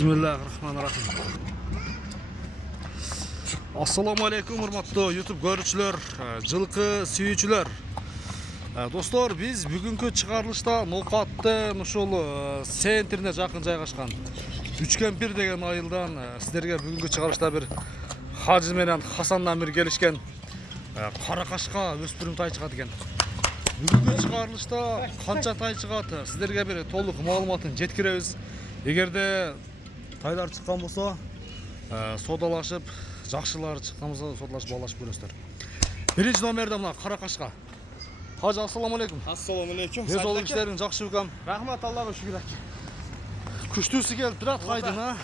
Bismillahirrahmanirrahim. Assalamu alaikum hurmatlı YouTube görüşçüler, жылкы сүйүүчүлөр. Достор, биз бүгүнкү чыгарылышта Ноокаттын ушул центрине жакын жайгашкан Үчкемпир деген айылдан сиздерге бүгүнкү чыгарылышта бир Хажы менен Хасандан бир келишкен каракашка өспүрүм тай чыгат экен. Бүгүнкү чыгарылышта канча тай чыгат, сиздерге бир толук маалыматын жеткиребиз. Эгерде тайлар чыккан болсо, содалашып, жакшылары чыккан болсо, содалашып алышып көрөсүздөр. Биринчи номерде мына каракашка. Хажы, ассаламу алейкум. Ассаламу алейкум. Ден соолук иштериң жакшы бекем. Рахмат, Аллага шүгүр аке. Күчтүүсү келип турат кайдына.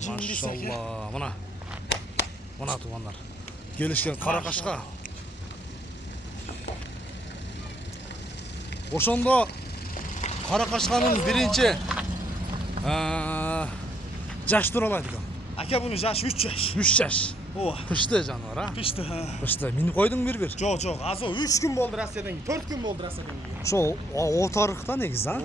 Жиңдиси аке. Машалла, мына туугандар. Келишкен каракашка. Ошондо каракашканын биринчи жаш туралайды экен. Аке, буну жашы 3 жаш. 3 жаш. Ооба. Кышты жаныбар, а? Пишти. Кышты. Минип койдуң бир-бир. Жок, азы 3 күн болду Россиядан, 4 күн болду Россиядан. Ошо отарыкта негизи, а?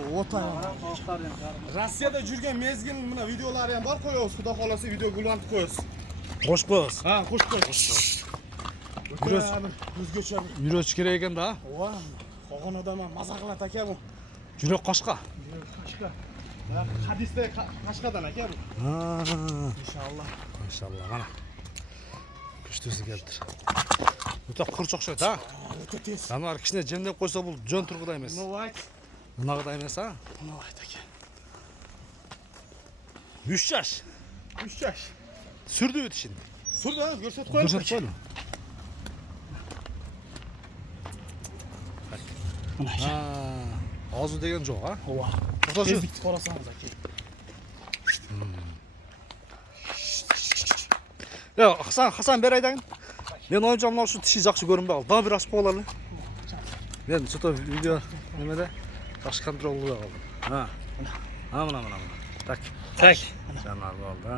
Россияда жүргөн мезгил мына видеолары ham бар, коебуз. Кудай кааласа видео улантып коебуз. Кошуп коебуз. Кошуп коебуз. Өзгөчө. Жүрөч керек экен да. Ооба. Когон адам маза кылат аке бу. Жүрөк кашка. Кашка. Хадисте кашкадан аке бу. Иншалла. Mana. Күчтүүсү келиптир. Өтө курч окшойт, а? Өтө тез. Жаныбар кичине жемдеп койсо бул жөн тургудай эмес. Новайт. Мынагыдай эмес, а? Новайт аке. 3 жаш. 3 жаш. Сүрдүбү тишин. Сурда көрсөтүп коелу. Көрсөтүп коелу. Азу деген жок, а? Ооба. Тездикти карасаңыз аке. Хасан бер айдагын. Мен оюнча мына ушу тиши жакшы көрүнбөй калды. Дагы бир ачып коелу. Мен чото видео немеде жакшы контрол кылбай калдым. Мына. Так. Жанар болду.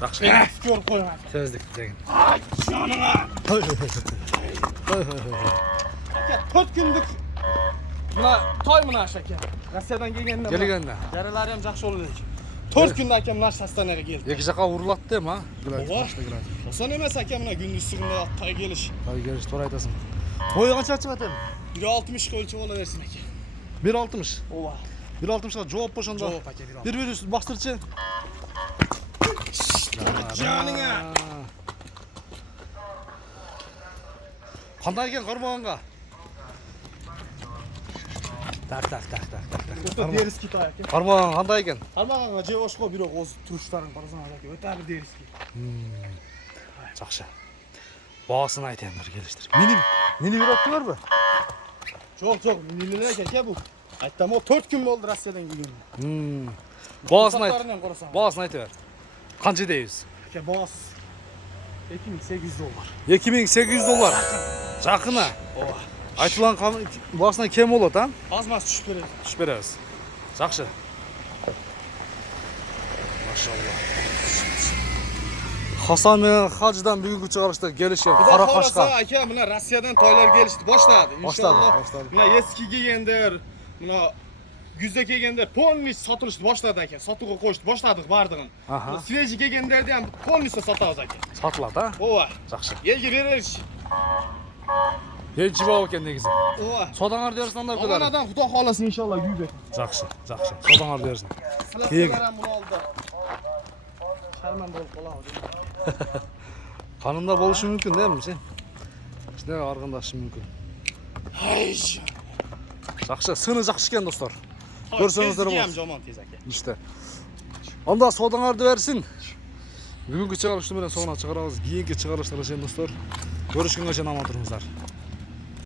Жакшы. Көрүп коюң. Тездик деген. Ай, жаныңа. 4 күндүк мына той мына аке. Россиядан келгенде. Жаралары ham жакшы болду экен. 4 күндө аке мына Астанага келди. Эки жака урулат дейм, а? Ооба. Осон эмес аке, мына күндүзсүгүндө тай келиш. Тай келиш, туура айтасың. Бою канча чыгат эми? 1.60 өлчөп ала берсин аке. 1.60. Ооба. 1.60га жооп ошондо. Жооп аке, 1.60. Бир бастырчы. Жаныңа. Кандай экен кармаганга? Так. Өтө дериски тай аке. Кармаган кандай экен? Кармаганга же бошко, бирок оз туруштарын карасаңыз аке, өтө бир дериски. Жакшы. Баасын айтайын бир келиштир. Мини бир аттыңарбы? Жок, минилер аке бу. Айттым, о 4 күн болду Россиядан келгениме. Баасын айт. Карасаңыз. Баасын айта бер. Канча дейбиз? Аке, баас $2800. $2800. Жакына. Ооба. Айтылган баасынан кем болот, а? Аз-маз түшүп берет. Түшүп беребиз. Жакшы. Машалла. Хасан менен Хажыдан бүгүнкү чыгарышта келишкен каракашка. Аке, мына Россиядан тойлор келишти, баштады. Иншалла. Мына эски келгендер, мына күздө келгендер полностью сатылышты баштады аке. Сатууга коюшту, баштадык бардыгын. Свежий келгендерди ham полностью сатабыз аке. Сатылат, а? Ооба. Жакшы. Элге берерич. Ел жибап экен негизи. Ооба. Содаңарды берсин анда Алар адам Кудай кааласа иншалла күйбөт. Жакшы. Содаңарды берсин. Силерден буну алды. Шарман болуп калабы. Канында болушу мүмкүн, дейм сен. Кичине аргындашы мүмкүн. Ай. Жакшы, сыны жакшы экен достор. Көрсөңүздөр болот. Жаман тез аке. İşte. Анда содаңарды берсин. Бүгүнкү чыгарылыш менен соңуна чыгарабыз. Кийинки чыгарылыштар чейин достор. Көрүшкөнгө чейин аман туруңуздар.